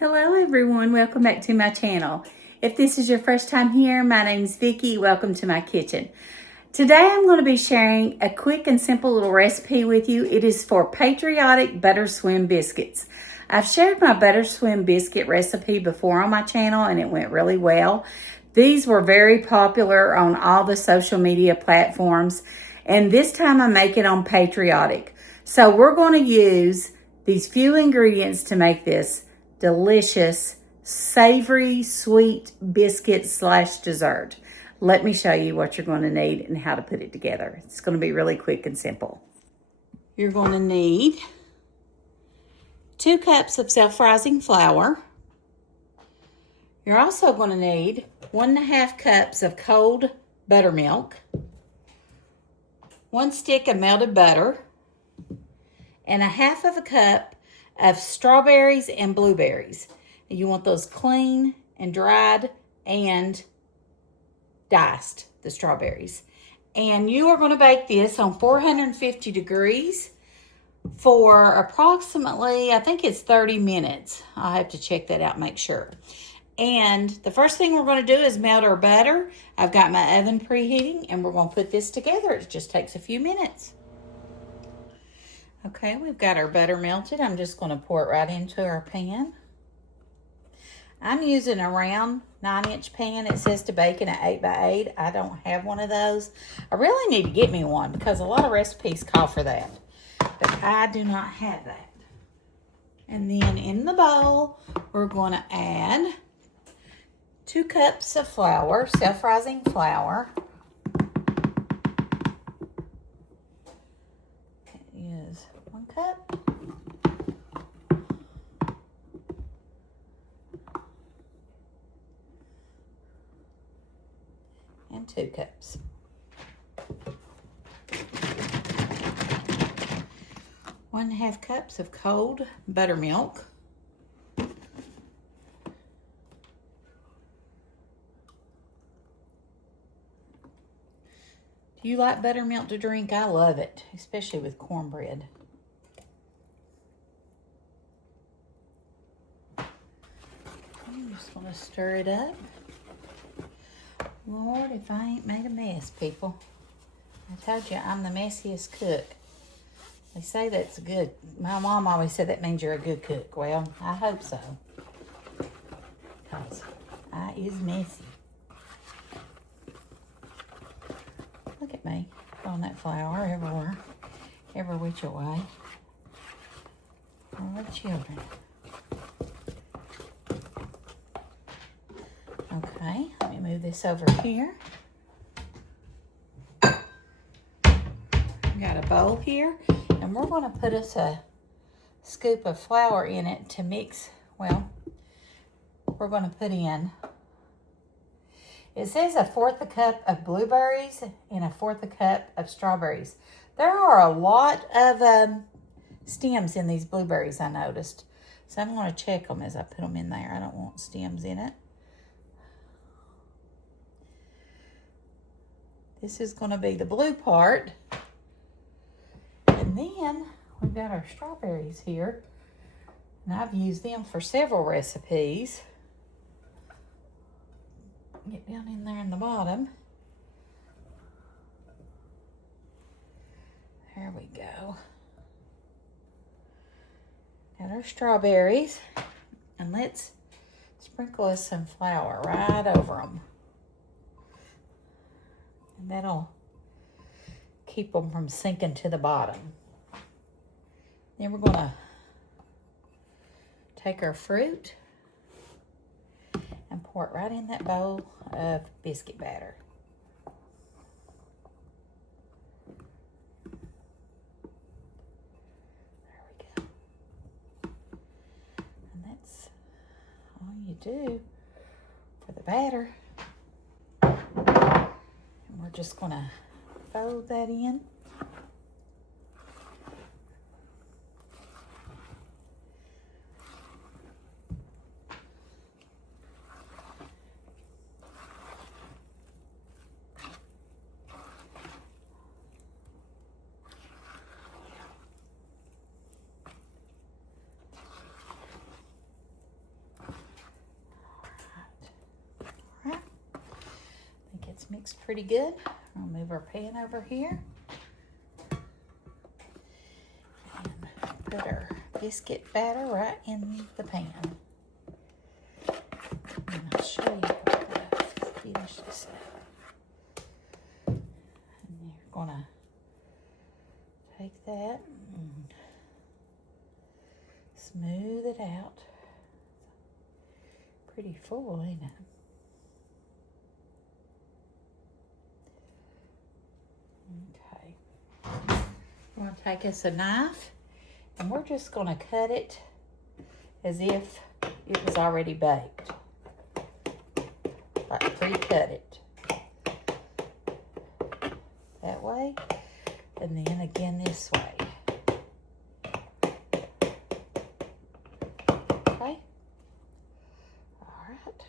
Hello everyone, welcome back to my channel. If this is your first time here, my name is Vicki. Welcome to my kitchen. Today I'm going to be sharing a quick and simple little recipe with you. It is for Patriotic Butter Swim Biscuits. I've shared my Butter Swim Biscuit recipe before on my channel and it went really well. These were very popular on all the social media platforms, and this time I'm making on Patriotic. So we're going to use these few ingredients to make this delicious, savory, sweet biscuit slash dessert. Let me show you what you're going to need and how to put it together. It's going to be really quick and simple. You're going to need 2 cups of self-rising flour. You're also going to need 1.5 cups of cold buttermilk, 1 stick of melted butter, and 1/2 cup of strawberries and blueberries. You want those clean and dried and diced, the strawberries. And you are going to bake this on 450 degrees for approximately, I think it's 30 minutes. I'll have to check that out and make sure. And the first thing we're going to do is melt our butter. I've got my oven preheating and we're going to put this together. It just takes a few minutes. Okay, we've got our butter melted. I'm just going to pour it right into our pan. I'm using a round 9-inch pan. It says to bake in an 8x8. I don't have one of those. I really need to get me one because a lot of recipes call for that. But I do not have that. And then in the bowl, we're going to add 2 cups of flour, self-rising flour. Is 1 cup. And 2 cups. One 1/2 cups of cold buttermilk. Do you like buttermilk to drink? I love it, especially with cornbread. I'm just going to stir it up. Lord, if I ain't made a mess, people. I told you I'm the messiest cook. They say that's good. My mom always said that means you're a good cook. Well, I hope so. Because I is messy. Look at me throwing that flour everywhere, every which way. All the children. Okay, let me move this over here. Got a bowl here, and we're going to put us a scoop of flour in it to mix. Well, we're going to put in, it says 1/4 cup of blueberries and 1/4 cup of strawberries. There are a lot of stems in these blueberries, I noticed. So I'm going to check them as I put them in there. I don't want stems in it. This is going to be the blue part. And then we've got our strawberries here. And I've used them for several recipes. Get down in there in the bottom. There we go. Got our strawberries. And let's sprinkle us some flour right over them. And that'll keep them from sinking to the bottom. Then we're going to take our fruit and pour it right in that bowl of biscuit batter. There we go. And that's all you do for the batter. And we're just going to fold that in. mixed pretty good. I'll move our pan over here. And put our biscuit batter right in the pan. And I'll show you what to finish this up. And you're gonna take that and smooth it out. Pretty full, ain't it? Okay. We're going to take us a knife and we're just going to cut it as if it was already baked. Like pre-cut it. That way. And then again this way. Okay. Alright.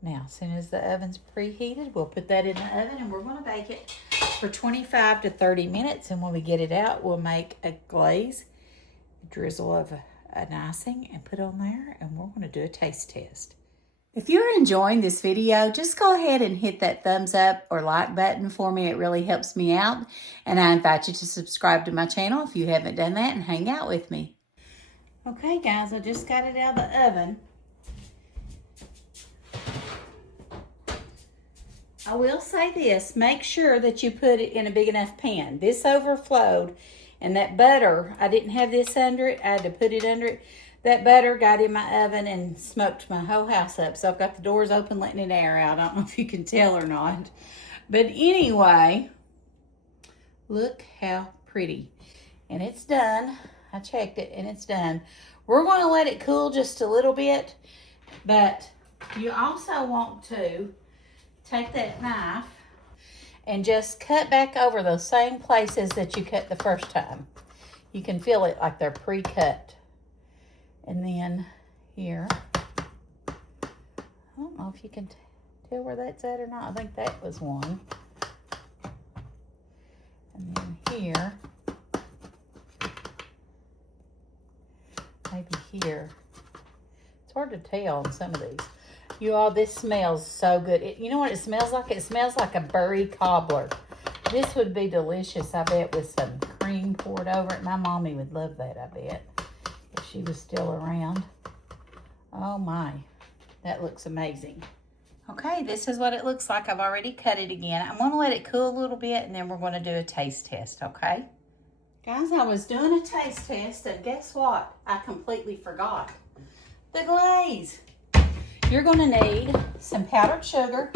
Now, as soon as the oven's preheated, we'll put that in the oven and we're going to bake it for 25 to 30 minutes. And when we get it out, we'll make a glaze, a drizzle of an icing, and put on there. And we're going to do a taste test. If you're enjoying this video, just go ahead and hit that thumbs up or like button for me. It really helps me out. And I invite you to subscribe to my channel if you haven't done that and hang out with me. Okay, guys, I just got it out of the oven. I will say this, make sure that you put it in a big enough pan. This overflowed, and that butter, I didn't have this under it. I had to put it under it. That butter got in my oven and smoked my whole house up. So I've got the doors open, letting it air out. I don't know if you can tell or not. But anyway, look how pretty. And it's done. I checked it, and it's done. We're going to let it cool just a little bit, but you also want to take that knife and just cut back over those same places that you cut the first time. You can feel it like they're pre-cut. And then here, I don't know if you can tell where that's at or not. I think that was one. And then here, maybe here. It's hard to tell on some of these. You all, this smells so good. You know what it smells like? It smells like a berry cobbler. This would be delicious, I bet, with some cream poured over it. My mommy would love that, I bet, if she was still around. Oh my, that looks amazing. Okay, this is what it looks like. I've already cut it again. I'm gonna let it cool a little bit and then we're gonna do a taste test, okay? Guys, I was doing a taste test and guess what? I completely forgot. The glaze. You're going to need some powdered sugar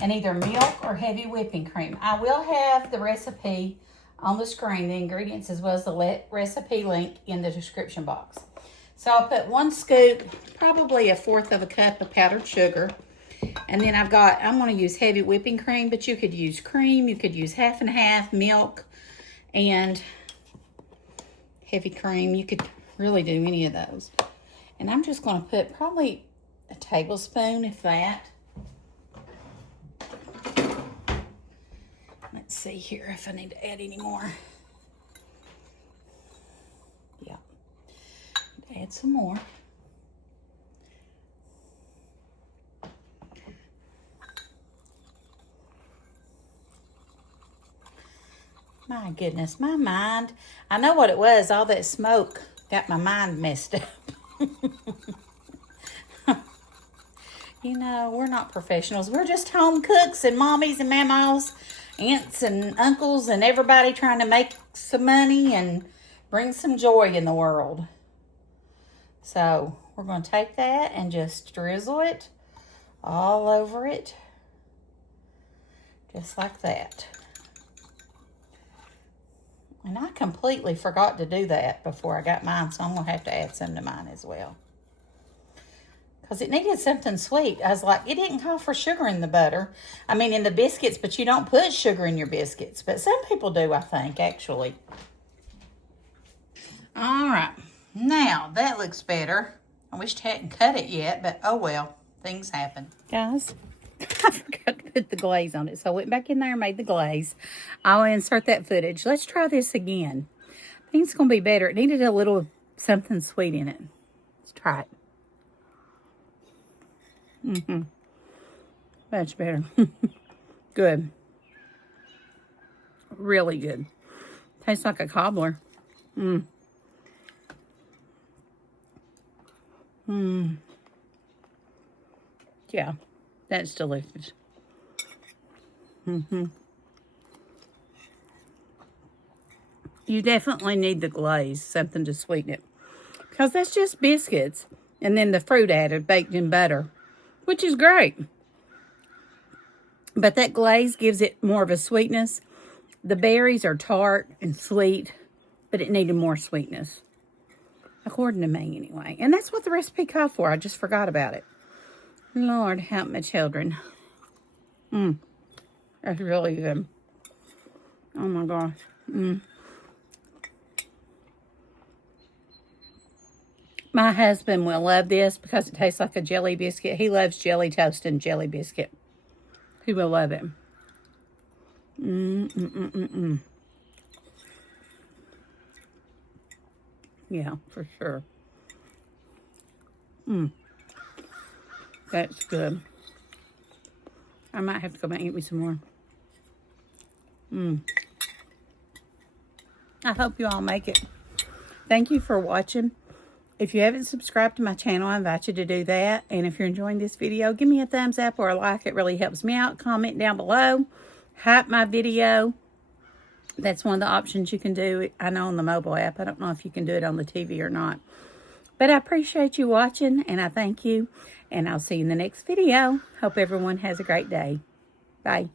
and either milk or heavy whipping cream. I will have the recipe on the screen, the ingredients, as well as the recipe link in the description box. So I'll put 1 scoop, probably 1/4 of a cup of powdered sugar. And then I'm going to use heavy whipping cream, but you could use cream. You could use 1/2 and 1/2 milk and heavy cream. You could really do any of those. And I'm just going to put probably a tablespoon, if that. Let's see here if I need to add any more. Yeah. Add some more. My goodness, my mind. I know what it was. All that smoke got my mind messed up. You know, we're not professionals. We're just home cooks and mommies and mammas, aunts and uncles, and everybody trying to make some money and bring some joy in the world. So we're going to take that and just drizzle it all over it, just like that. And I completely forgot to do that before I got mine, so I'm going to have to add some to mine as well. Because it needed something sweet. I was like, it didn't call for sugar in the butter. I mean, in the biscuits, but you don't put sugar in your biscuits. But some people do, I think, actually. All right. Now, that looks better. I wish I hadn't cut it yet, but oh well. Things happen. Guys, I forgot to put the glaze on it. So I went back in there and made the glaze. I'll insert that footage. Let's try this again. I think it's going to be better. It needed a little something sweet in it. Let's try it. Much better. good. Really good. Tastes like a cobbler. Mmm. Mmm. Yeah, that's delicious. Mm-hmm. You definitely need the glaze, something to sweeten it. Because that's just biscuits. And then the fruit added, baked in butter, which is great. But that glaze gives it more of a sweetness. The berries are tart and sweet, but it needed more sweetness. According to me, anyway. And that's what the recipe called for. I just forgot about it. Lord, help my children. That's really good. Oh, my gosh. My husband will love this because it tastes like a jelly biscuit. He loves jelly toast and jelly biscuit. He will love it. Yeah, for sure. That's good. I might have to go back and get me some more. I hope you all make it. Thank you for watching. If you haven't subscribed to my channel, I invite you to do that. And if you're enjoying this video, give me a thumbs up or a like. It really helps me out. Comment down below. Hype my video. That's one of the options you can do. I know on the mobile app. I don't know if you can do it on the TV or not. But I appreciate you watching, and I thank you. And I'll see you in the next video. Hope everyone has a great day. Bye.